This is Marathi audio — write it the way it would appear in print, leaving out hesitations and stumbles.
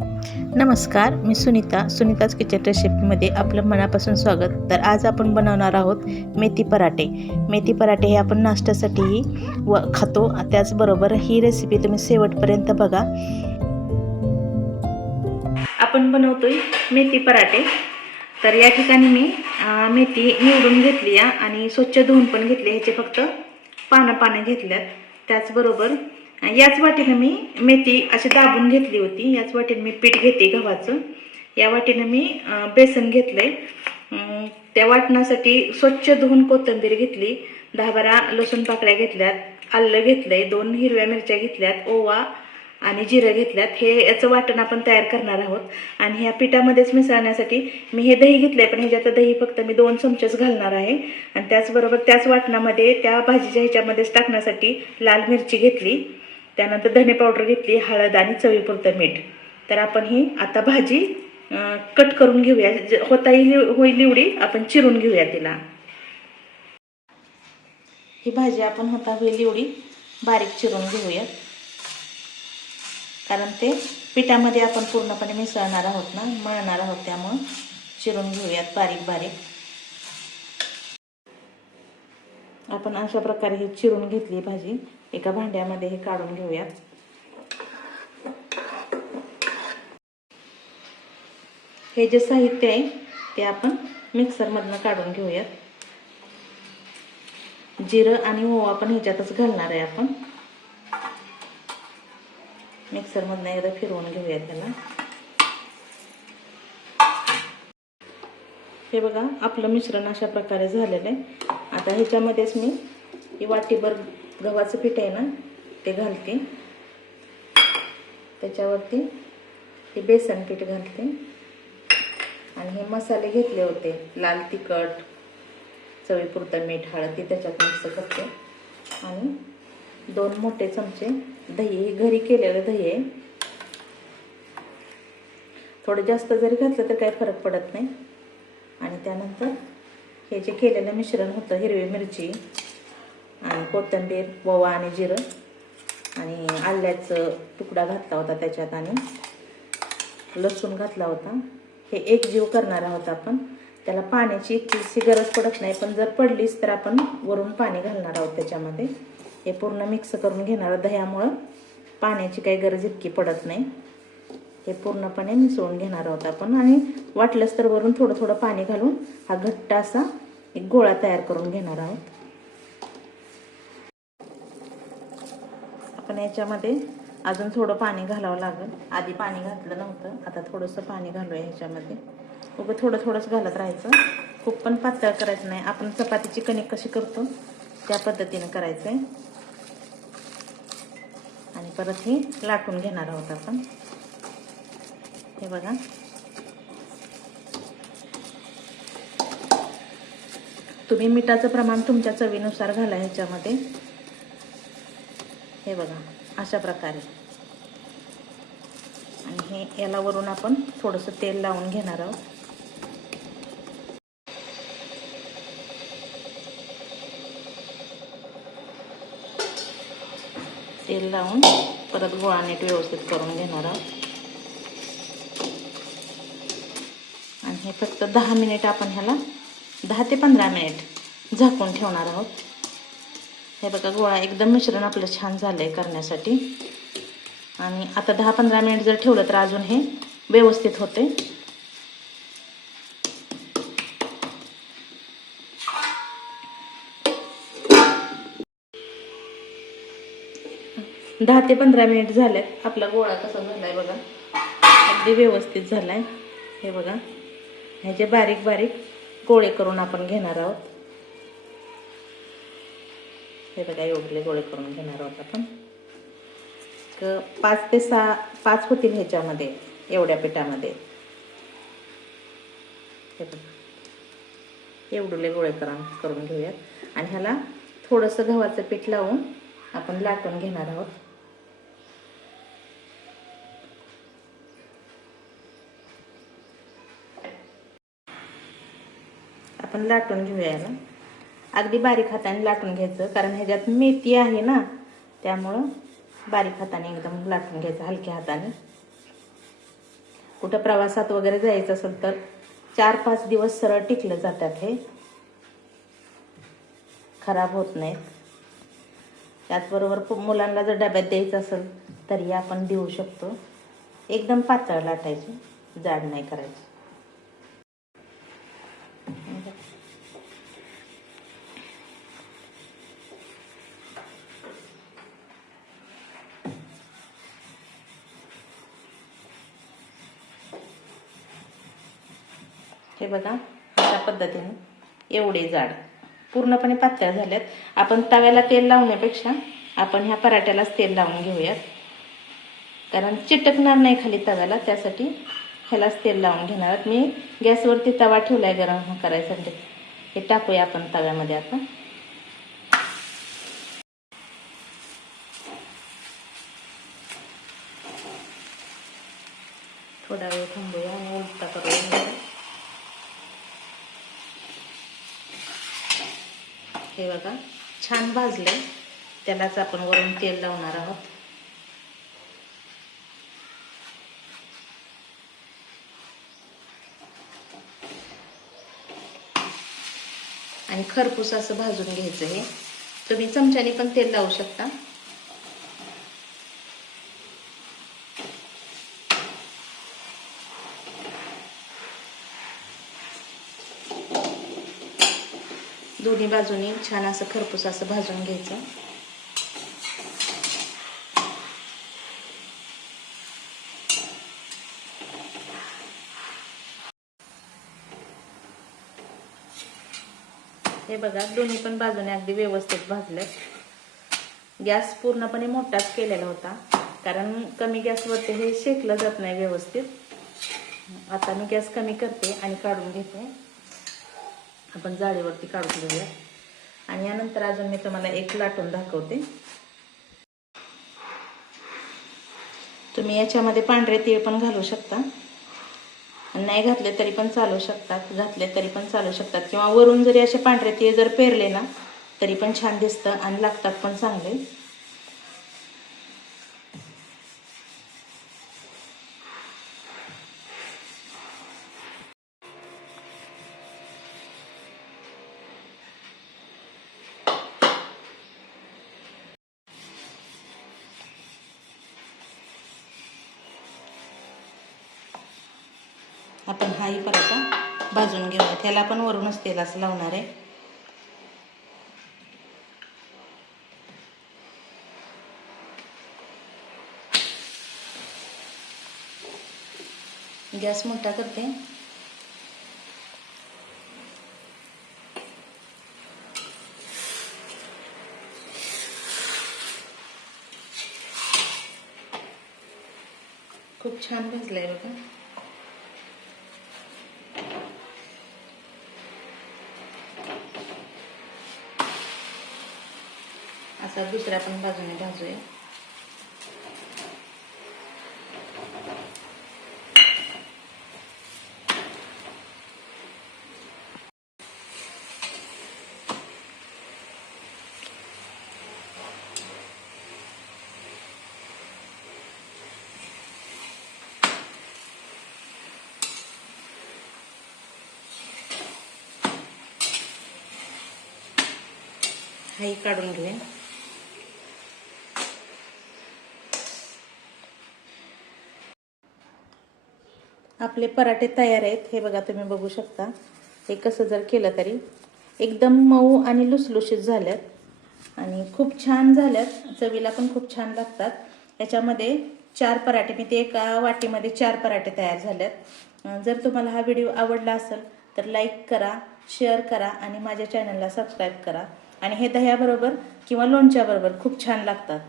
नमस्कार, मी सुनीताज किचन रेसिपीमध्ये आपलं मनापासून स्वागत. तर आज आपण बनवणार आहोत मेथी पराठे. मेथी पराठे हे आपण नाश्त्यासाठीही खातो. त्याचबरोबर ही रेसिपी तुम्ही शेवटपर्यंत बघा. आपण बनवतोय मेथी पराठे. तर या ठिकाणी मी मेथी निवडून घेतली आणि स्वच्छ धुवून पण घेतली. ह्याचे फक्त पानं घेतल्यात. त्याचबरोबर याच वाटीनं मी मेथी अशी दाबून घेतली होती. याच वाटीनं मी पीठ घेते गव्हाचं. या वाटीनं मी बेसन घेतलंय. त्या वाटणासाठी स्वच्छ धुवून कोथिंबीर घेतली, 10-12 लसूण पाकळ्या घेतल्यात, आलं घेतलंय, 2 हिरव्या मिरच्या घेतल्यात, ओवा आणि जिरं घेतल्यात. हे याचं वाटण आपण तयार करणार आहोत. आणि ह्या पिठामध्येच मिसळण्यासाठी मी हे दही घेतलंय, पण ह्याच्यात दही फक्त मी 2 चमचेच घालणार आहे. आणि त्याचबरोबर त्याच वाटणामध्ये त्या भाजीच्या ह्याच्यामध्येच टाकण्यासाठी लाल मिरची घेतली, त्यानंतर धने पावडर घेतली, हळद आणि चवीपुरतं मीठ. तर आपण ही आता भाजी कट करून घेऊया. होईल एवढी आपण चिरून घेऊया तिला. ही भाजी आपण होईल एवढी बारीक चिरून घेऊया, कारण ते पिठामध्ये आपण पूर्णपणे मिसळणार आहोत ना, मळणार आहोत, त्यामुळे चिरून घेऊयात बारीक. आपण अशा प्रकारे ही चिरून घेतली भाजी. एका भांड्यामध्ये हे काढून घेऊयात. हे जे साहित्य आहे ते आपण मिक्सरमधनं काढून घेऊयात. जिरं आणि ओवा पण ह्याच्यातच घालणार आहे आपण. मिक्सरमधनं एकदा फिरवून घेऊयात त्याला. हे बघा, आपलं मिश्रण अशा प्रकारे झालेलं आहे. आता ह्याच्यामध्येच मी ही वाटीभर गव्हाचं पीठ आहे ना ते घालते. त्याच्यावरती हे बेसन पीठ घालते आणि हे मसाले घेतले होते, लाल तिखट, चवीपुरतं मीठ, हळद, ते त्याच्यात मिक्स करते. आणि 2 मोठे चमचे दही, घरी केलेलं दही आहे. थोडं जास्त जरी घातलं तर काही फरक पडत नाही. आणि त्यानंतर हे जे केलेलं मिश्रण होतं, हिरवी मिरची आणि कोथिंबीर, ओवा आणि जिरं आणि आल्याचं तुकडा घातला होता त्याच्यात, आणि लसूण घातला होता. हे एकजीव करणार आहोत आपण. त्याला पाण्याची इतकीशी गरज पडत नाही, पण जर पडलीच तर आपण वरून पाणी घालणार आहोत त्याच्यामध्ये. हे पूर्ण मिक्स करून घेणार. दह्यामुळं पाण्याची काही गरज इतकी पडत नाही. हे पूर्णपणे मिसळून घेणार आहोत आपण. आणि वाटलंच तर वरून थोडं पाणी घालून हा घट्ट असा एक गोळा तयार करून घेणार आहोत. आपण याच्यामध्ये अजून थोडं पाणी घालावं लागेल. आधी पाणी घातलं नव्हतं, आता थोडंसं पाणी घालूया ह्याच्यामध्ये. उगं थोडंच घालत राहायचं. खूप पण पातळ करायचं नाही. आपण चपातीची कणिक कशी करतो त्या पद्धतीनं करायचं आहे. आणि परत हे लाटून घेणार आहोत आपण. हे बघा, तुम्ही मिठाचं प्रमाण तुमच्या चवीनुसार घाला ह्याच्यामध्ये. हे बघा, अशा प्रकारे. आणि हे याला वरून आपण थोडंसं तेल लावून घेणार आहोत. तेल लावून परत गोळा नीट व्यवस्थित करून घेणार आहोत. आणि हे फक्त 10 मिनिट आपण ह्याला 10 ते 15 मिनिट झाकून ठेवणार आहोत. हे बघा, गोळा एकदम मिश्रण आपलं छान झालंय करण्यासाठी. आणि आता 10-15 मिनिट जर ठेवलं तर अजून हे व्यवस्थित होते. 10 ते 15 मिनिट झालेत. आपला गोळा कसा झालाय बघा, अगदी व्यवस्थित झालाय. हे बघा, ह्याचे बारीक गोळे करून आपण घेणार आहोत. हे बघा, एवढे गोळे करून घेणार आहोत आपण. 5 ते 6 होतील ह्याच्यामध्ये, एवढ्या पिठामध्ये. हे बघा, एवढे गोळे करून घेऊयात. आणि ह्याला थोडंसं गव्हाचं पीठ लावून आपण लाटून घेणार आहोत. आपण लाटून घेऊया याला. अगदी बारीक हाताने लाटून घ्यायचं, कारण ह्याच्यात मेथी आहे ना, त्यामुळं बारीक हाताने एकदम लाटून घ्यायचं, हलक्या हाताने. कुठं प्रवासात वगैरे जायचं असेल तर 4-5 दिवस सरळ टिकलं जातात, हे खराब होत नाहीत. त्याचबरोबर मुलांना जर डब्यात द्यायचं असेल तरी आपण देऊ शकतो. एकदम पातळ लाटायची, जाड नाही करायची. हे बघा, अशा पद्धतीने एवढे जाड पूर्णपणे पातळ झाल्यात. आपण तव्याला तेल लावण्यापेक्षा आपण ह्या पराठ्यालाच तेल लावून घेऊयात, कारण चिटकणार नाही खाली तव्याला. त्यासाठी ह्यालाच तेल लावून घेणार. मी गॅसवरती तवा ठेवलाय गरम करायसाठी. हे टाकूया आपण तव्यामध्ये आता. थोडा वेळ थांबूया आणि उलटा करूया. हे बघा, छान भाजलंय. त्यालाच आपण वरून तेल लावणार आहोत. आणि खरपूस असं भाजून घ्यायचं. हे तुम्ही चमच्याने पण तेल लावू शकता. दोन्ही बाजूनी छान असं खरपूस असं भाजून घ्यायचं. हे बघा, दोन्ही पण बाजूने अगदी व्यवस्थित भाजले. गॅस पूर्णपणे मोठाच केलेला होता, कारण कमी गॅसवरती हे शेकलं जात नाही व्यवस्थित. आता मी गॅस कमी करते आणि काढून घेते. आपण जाळीवरती काढून घेऊया. आणि यानंतर अजून मी तुम्हाला एक लाटून दाखवते. तुम्ही याच्यामध्ये पांढरे तीळ पण घालू शकता, नाही घातले तरी पण चालू शकतात, घातले तरी पण चालू शकतात. किंवा वरून जरी असे पांढरे तीळ जर पेरले ना तरी पण छान दिसतं आणि लागतात पण चांगले. आपण हाही पराठा भाजून घेऊया. त्याला पण वरूनच तेल असं लावणार आहे. गॅस मोठा करते. खूप छान भाजलंय बघा. असा दुसऱ्या पण बाजूने भाजूया. हाही काढून घेऊया. आपले पराठे तयार आहेत. हे बघा, तुम्ही बघू शकता. हे कसं जर केलं तरी एकदम मऊ आणि लुसलुशीत झाल्यात आणि खूप छान झाल्यात. चवीला पण खूप छान लागतात. याच्यामध्ये 4 पराठे, मी ते एका वाटीमध्ये 4 पराठे तयार झाल्यात. जर तुम्हाला हा व्हिडिओ आवडला असेल तर लाईक करा, शेअर करा आणि माझ्या चॅनलला सबस्क्राईब करा. आणि हे दह्याबरोबर किंवा लोणच्याबरोबर खूप छान लागतात.